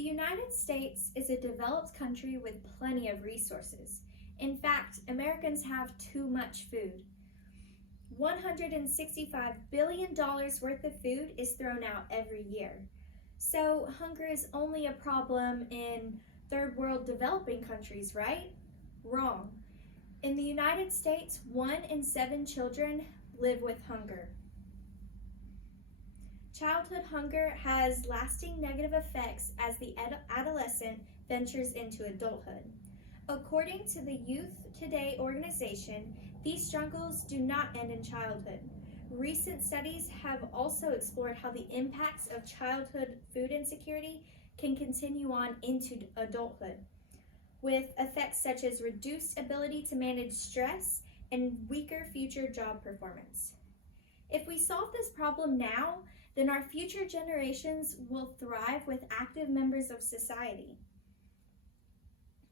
The United States is a developed country with plenty of resources. In fact, Americans have too much food. $165 billion worth of food is thrown out every year. So hunger is only a problem in third world developing countries, right? Wrong. In the United States, 1 in 7 children live with hunger. Childhood hunger has lasting negative effects as the adolescent ventures into adulthood. According to the Youth Today organization, these struggles do not end in childhood. Recent studies have also explored how the impacts of childhood food insecurity can continue on into adulthood, with effects such as reduced ability to manage stress and weaker future job performance. If we solve this problem now, then our future generations will thrive with active members of society.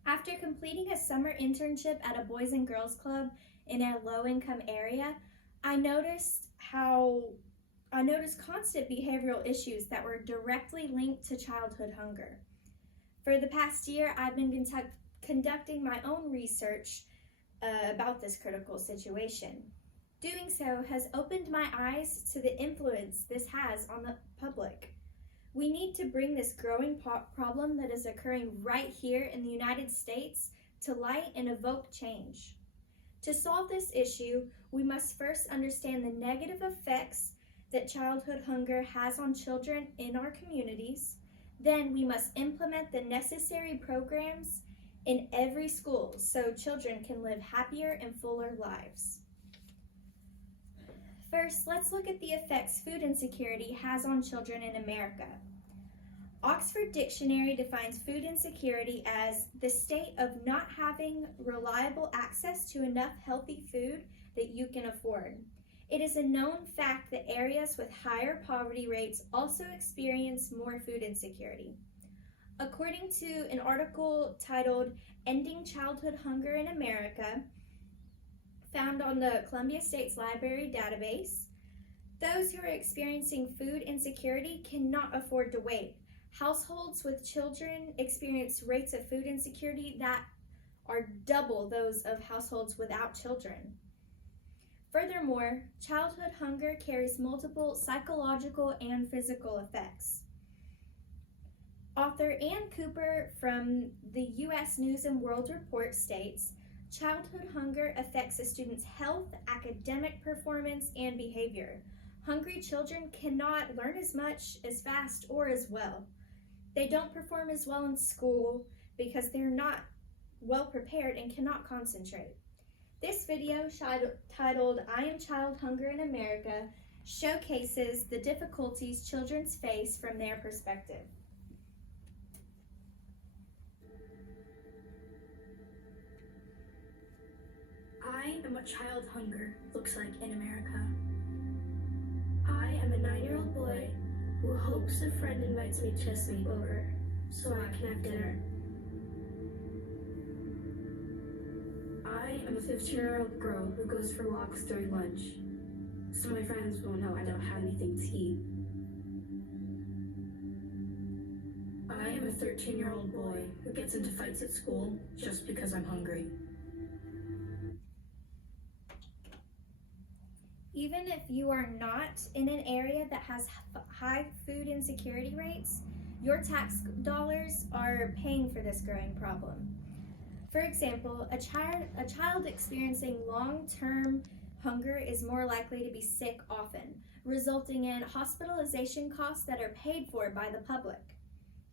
After completing a summer internship at a Boys and Girls Club in a low-income area, I noticed constant behavioral issues that were directly linked to childhood hunger. For the past year, I've been conducting my own research about this critical situation. Doing so has opened my eyes to the influence this has on the public. We need to bring this growing problem that is occurring right here in the United States to light and evoke change. To solve this issue, we must first understand the negative effects that childhood hunger has on children in our communities. Then we must implement the necessary programs in every school so children can live happier and fuller lives. First, let's look at the effects food insecurity has on children in America. Oxford Dictionary defines food insecurity as the state of not having reliable access to enough healthy food that you can afford. It is a known fact that areas with higher poverty rates also experience more food insecurity. According to an article titled "Ending Childhood Hunger in America," found on the Columbia State's Library database, those who are experiencing food insecurity cannot afford to wait. Households with children experience rates of food insecurity that are double those of households without children. Furthermore, childhood hunger carries multiple psychological and physical effects. Author Ann Cooper from the U.S. News and World Report states, childhood hunger affects a student's health, academic performance, and behavior. Hungry children cannot learn as much, as fast, or as well. They don't perform as well in school because they're not well prepared and cannot concentrate. This video, titled "I Am Child Hunger in America," showcases the difficulties children face from their perspective. I am what child hunger looks like in America. I am a 9-year-old boy who hopes a friend invites me to a sleepover so I can have dinner. I am a 15-year-old girl who goes for walks during lunch so my friends won't know I don't have anything to eat. I am a 13-year-old boy who gets into fights at school just because I'm hungry. Even if you are not in an area that has high food insecurity rates, your tax dollars are paying for this growing problem. For example, a child experiencing long-term hunger is more likely to be sick often, resulting in hospitalization costs that are paid for by the public.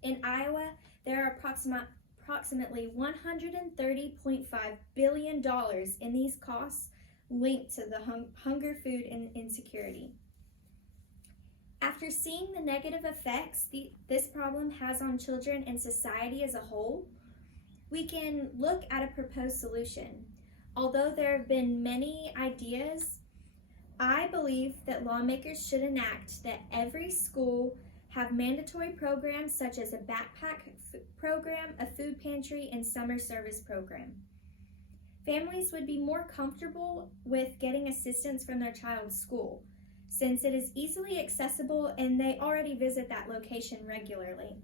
In Iowa, there are approximately $130.5 billion in these costs linked to the hunger, food, and insecurity. After seeing the negative effects this problem has on children and society as a whole, we can look at a proposed solution. Although there have been many ideas, I believe that lawmakers should enact that every school have mandatory programs such as a backpack program, a food pantry, and summer service program. Families would be more comfortable with getting assistance from their child's school, since it is easily accessible and they already visit that location regularly.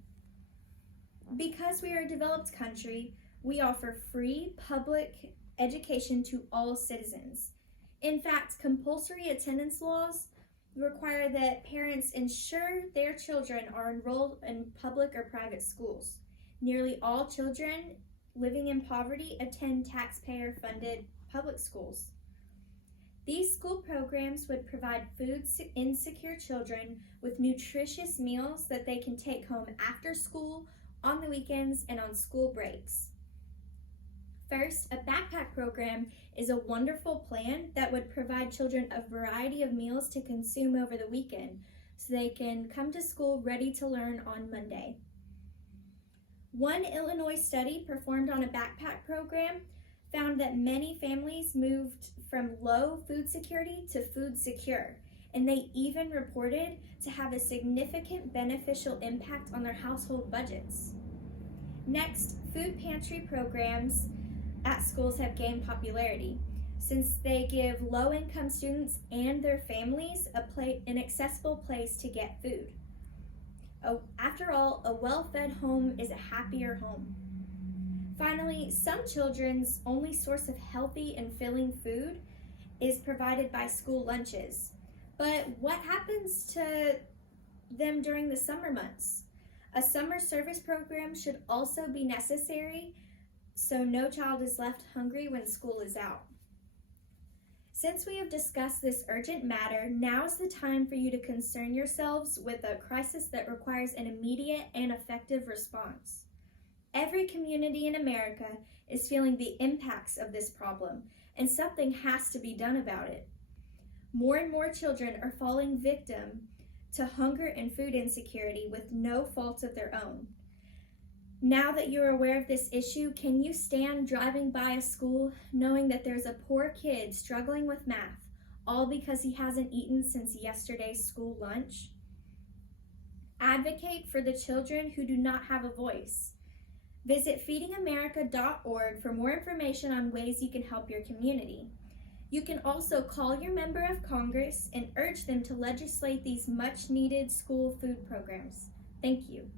Because we are a developed country, we offer free public education to all citizens. In fact, compulsory attendance laws require that parents ensure their children are enrolled in public or private schools. Nearly all children living in poverty attend taxpayer-funded public schools. These school programs would provide food insecure children with nutritious meals that they can take home after school, on the weekends, and on school breaks. First, a backpack program is a wonderful plan that would provide children a variety of meals to consume over the weekend so they can come to school ready to learn on Monday. One Illinois study performed on a backpack program found that many families moved from low food security to food secure, and they even reported to have a significant beneficial impact on their household budgets. Next, food pantry programs at schools have gained popularity since they give low-income students and their families an accessible place to get food. After all, a well-fed home is a happier home. Finally, some children's only source of healthy and filling food is provided by school lunches. But what happens to them during the summer months? A summer service program should also be necessary so no child is left hungry when school is out. Since we have discussed this urgent matter, now is the time for you to concern yourselves with a crisis that requires an immediate and effective response. Every community in America is feeling the impacts of this problem, and something has to be done about it. More and more children are falling victim to hunger and food insecurity with no fault of their own. Now that you're aware of this issue, can you stand driving by a school knowing that there's a poor kid struggling with math, all because he hasn't eaten since yesterday's school lunch? Advocate for the children who do not have a voice. Visit feedingamerica.org for more information on ways you can help your community. You can also call your member of Congress and urge them to legislate these much-needed school food programs. Thank you.